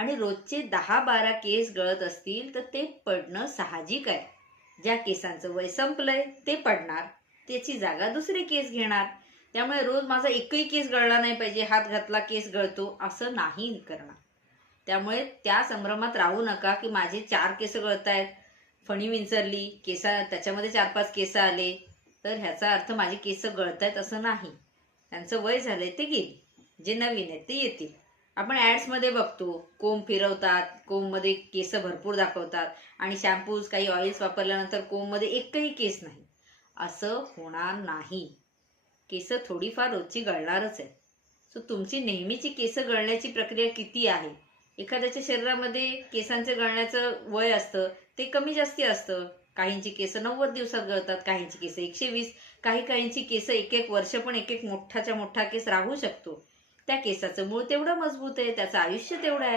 आणि रोजचे 10-12 केस गळत असतील तर ते पडणं साहजिक आहे. ज्या केसांचं वय संपलंय ते पडणार, त्याची जागा दुसरे केस घेणार. त्यामुळे रोज माझा एकही केस गळला नाही पाहिजे, हात घातला केस गळतो असं नाही करणार. त्यामुळे त्या संभ्रमात राहू नका की माझे 4 केस गळतायत, फणी विंचरली, त्याच्यामध्ये 4-5 केस आले तर ह्याचा अर्थ माझे केस गळतायत असं नाही. त्यांचं वय झालंय ते गेली, जे नवीन आहेत ते येतील. आपण ऍड्समध्ये बघतो, कोंब फिरवतात, कोंबमध्ये केस भरपूर दाखवतात आणि शॅम्पूज काही ऑइल्स वापरल्यानंतर कोंबमध्ये एकही केस नाही. असं होणार नाही. केस थोडीफार रोजची गळणारच आहे. सो तुमची नेहमीची केस गळण्याची प्रक्रिया किती आहे? एखाद्याच्या शरीरामध्ये केसांचे गळण्याचं वय असतं, ते कमी जास्ती असतं. काहींची केस 90 दिवसात गळतात, काहींची केस 120, काहींची केस 1-1 वर्ष पण एक मोठाच्या मोठा केस राहू शकतो. त्या केसाचं मूळ तेवढं मजबूत आहे, त्याचं आयुष्य तेवढं आहे.